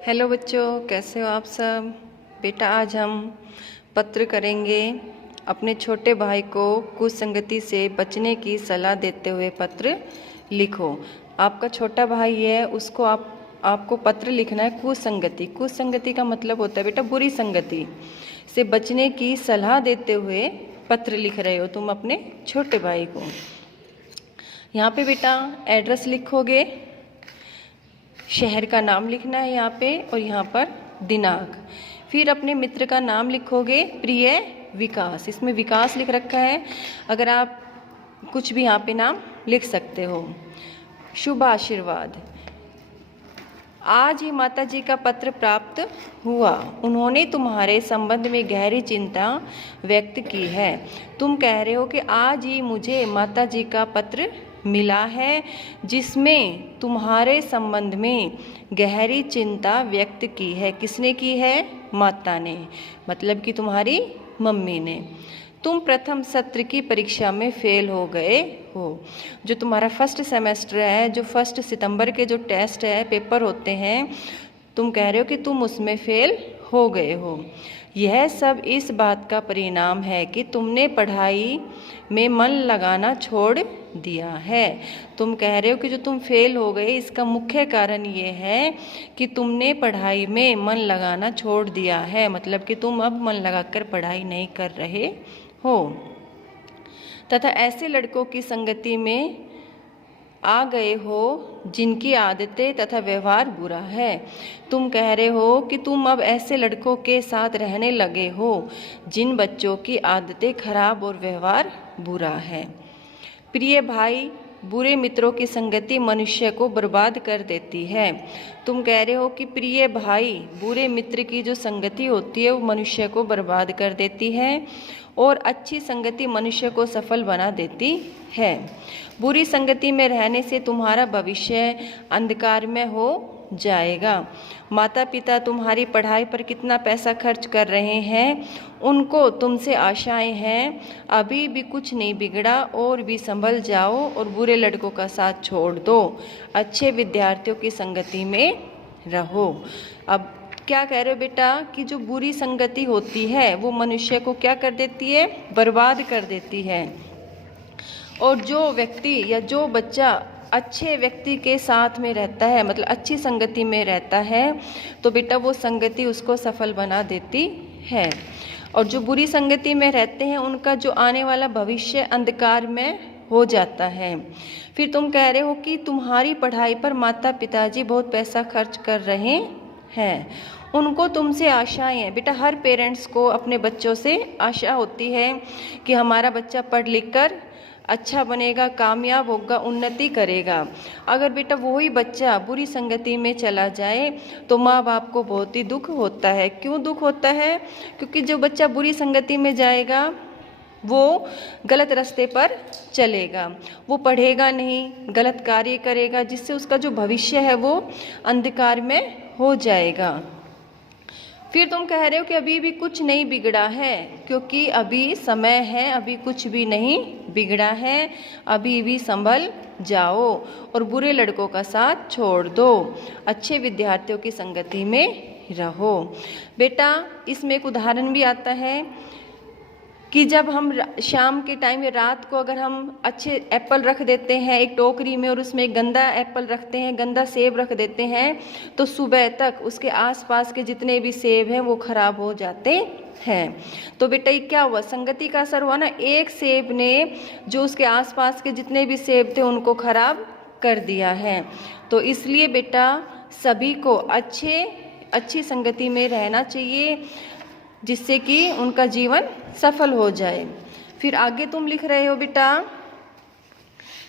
Hello बच्चों, कैसे हो आप सब। बेटा आज हम पत्र करेंगे। अपने छोटे भाई को कुसंगति से बचने की सलाह देते हुए पत्र लिखो। आपका छोटा भाई है, उसको आपको पत्र लिखना है। कुसंगति का मतलब होता है बेटा बुरी संगति से बचने की सलाह देते हुए पत्र लिख रहे हो तुम अपने छोटे भाई को। यहाँ पे बेटा एड्रेस लिखोगे, शहर का नाम लिखना है यहाँ पे, और यहाँ पर दिनांक। फिर अपने मित्र का नाम लिखोगे, प्रिय विकास। इसमें विकास लिख रखा है, अगर आप कुछ भी यहाँ पे नाम लिख सकते हो। शुभ आशीर्वाद। आज ही माता जी का पत्र प्राप्त हुआ। उन्होंने तुम्हारे संबंध में गहरी चिंता व्यक्त की है। तुम कह रहे हो कि आज ही मुझे माता जी का पत्र मिला है, जिसमें तुम्हारे संबंध में गहरी चिंता व्यक्त की है। किसने की है? माता ने, मतलब कि तुम्हारी मम्मी ने। तुम प्रथम सत्र की परीक्षा में फेल हो गए हो। जो तुम्हारा फर्स्ट सेमेस्टर है, जो 1 सितंबर के जो टेस्ट है, पेपर होते हैं, तुम कह रहे हो कि तुम उसमें फेल हो गए हो। यह सब इस बात का परिणाम है कि तुमने पढ़ाई में मन लगाना छोड़ दिया है। तुम कह रहे हो कि जो तुम फेल हो गए, इसका मुख्य कारण ये है कि तुमने पढ़ाई में मन लगाना छोड़ दिया है, मतलब कि तुम अब मन लगाकर पढ़ाई नहीं कर रहे हो तथा ऐसे लड़कों की संगति में आ गए हो जिनकी आदतें तथा व्यवहार बुरा है। तुम कह रहे हो कि तुम अब ऐसे लड़कों के साथ रहने लगे हो जिन बच्चों की आदतें खराब और व्यवहार बुरा है। प्रिय भाई, बुरे मित्रों की संगति मनुष्य को बर्बाद कर देती है। तुम कह रहे हो कि प्रिय भाई, बुरे मित्र की जो संगति होती है वो मनुष्य को बर्बाद कर देती है और अच्छी संगति मनुष्य को सफल बना देती है। बुरी संगति में रहने से तुम्हारा भविष्य अंधकार में हो जाएगा। माता पिता तुम्हारी पढ़ाई पर कितना पैसा खर्च कर रहे हैं, उनको तुमसे आशाएं हैं। अभी भी कुछ नहीं बिगड़ा, और भी संभल जाओ और बुरे लड़कों का साथ छोड़ दो। अच्छे विद्यार्थियों की संगति में रहो। अब क्या कह रहे हो बेटा कि जो बुरी संगति होती है वो मनुष्य को क्या कर देती है? बर्बाद कर देती है। और जो व्यक्ति या जो बच्चा अच्छे व्यक्ति के साथ में रहता है, मतलब अच्छी संगति में रहता है, तो बेटा वो संगति उसको सफल बना देती है। और जो बुरी संगति में रहते हैं उनका जो आने वाला भविष्य अंधकार में हो जाता है। फिर तुम कह रहे हो कि तुम्हारी पढ़ाई पर माता पिताजी बहुत पैसा खर्च कर रहे हैं, उनको तुमसे आशाएं हैं। बेटा हर पेरेंट्स को अपने बच्चों से आशा होती है कि हमारा बच्चा पढ़ लिख कर अच्छा बनेगा, कामयाब होगा, उन्नति करेगा। अगर बेटा वही बच्चा बुरी संगति में चला जाए तो माँ बाप को बहुत ही दुख होता है। क्यों दुख होता है? क्योंकि जो बच्चा बुरी संगति में जाएगा वो गलत रास्ते पर चलेगा, वो पढ़ेगा नहीं, गलत कार्य करेगा, जिससे उसका जो भविष्य है वो अंधकार में हो जाएगा। फिर तुम कह रहे हो कि अभी भी कुछ नहीं बिगड़ा है, क्योंकि अभी समय है, अभी कुछ भी नहीं बिगड़ा है, अभी भी संभल जाओ और बुरे लड़कों का साथ छोड़ दो। अच्छे विद्यार्थियों की संगति में रहो। बेटा इसमें एक उदाहरण भी आता है कि जब हम शाम के टाइम या रात को अगर हम अच्छे एप्पल रख देते हैं एक टोकरी में और उसमें गंदा एप्पल रखते हैं, गंदा सेब रख देते हैं, तो सुबह तक उसके आसपास के जितने भी सेब हैं वो खराब हो जाते हैं। तो बेटा ये क्या हुआ? संगति का असर हुआ ना। एक सेब ने जो उसके आसपास के जितने भी सेब थे उनको खराब कर दिया है। तो इसलिए बेटा सभी को अच्छी संगति में रहना चाहिए, जिससे कि उनका जीवन सफल हो जाए। फिर आगे तुम लिख रहे हो बेटा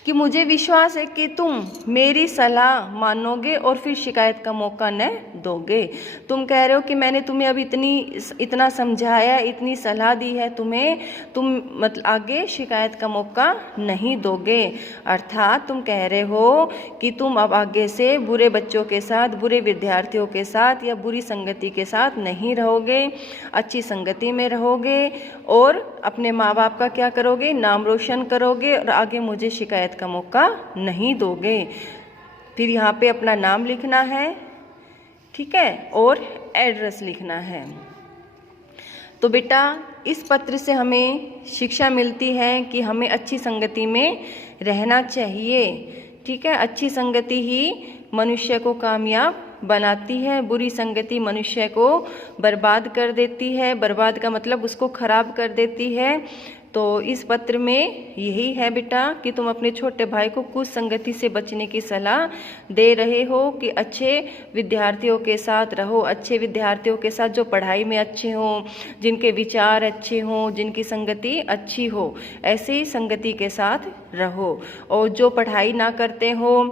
कि मुझे विश्वास है कि तुम मेरी सलाह मानोगे और फिर शिकायत का मौका न दोगे। तुम कह रहे हो कि मैंने तुम्हें अभी इतना समझाया, इतनी सलाह दी है तुम्हें, तुम मतलब आगे शिकायत का मौका नहीं दोगे। अर्थात तुम कह रहे हो कि तुम अब आगे से बुरे बच्चों के साथ, बुरे विद्यार्थियों के साथ या बुरी संगति के साथ नहीं रहोगे, अच्छी संगति में रहोगे और अपने माँ बाप का क्या करोगे? नाम रोशन करोगे और आगे मुझे शिकायत का मौका नहीं दोगे। फिर यहाँ पे अपना नाम लिखना है, ठीक है, और एड्रेस लिखना है। तो बेटा इस पत्र से हमें शिक्षा मिलती है कि हमें अच्छी संगति में रहना चाहिए। ठीक है, अच्छी संगति ही मनुष्य को कामयाब बनाती है, बुरी संगति मनुष्य को बर्बाद कर देती है। बर्बाद का मतलब उसको खराब कर देती है। तो इस पत्र में यही है बेटा कि तुम अपने छोटे भाई को कुछ संगति से बचने की सलाह दे रहे हो कि अच्छे विद्यार्थियों के साथ रहो, अच्छे विद्यार्थियों के साथ जो पढ़ाई में अच्छे हों, जिनके विचार अच्छे हों, जिनकी संगति अच्छी हो, ऐसे ही संगति के साथ रहो। और जो पढ़ाई ना करते हो,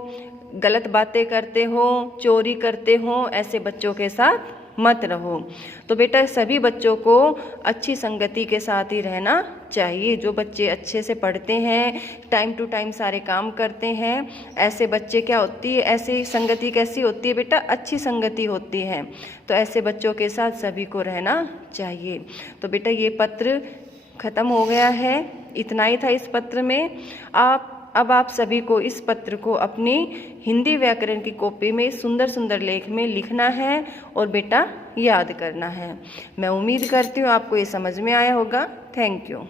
गलत बातें करते हो, चोरी करते हो, ऐसे बच्चों के साथ मत रहो। तो बेटा सभी बच्चों को अच्छी संगति के साथ ही रहना चाहिए। जो बच्चे अच्छे से पढ़ते हैं, टाइम टू टाइम सारे काम करते हैं, ऐसे बच्चे क्या होती है, ऐसी संगति कैसी होती है बेटा, अच्छी संगति होती है। तो ऐसे बच्चों के साथ सभी को रहना चाहिए। तो बेटा ये पत्र ख़त्म हो गया है, इतना ही था इस पत्र में। अब आप सभी को इस पत्र को अपनी हिंदी व्याकरण की कॉपी में सुंदर सुंदर लेख में लिखना है और बेटा याद करना है। मैं उम्मीद करती हूँ आपको ये समझ में आया होगा। Thank you.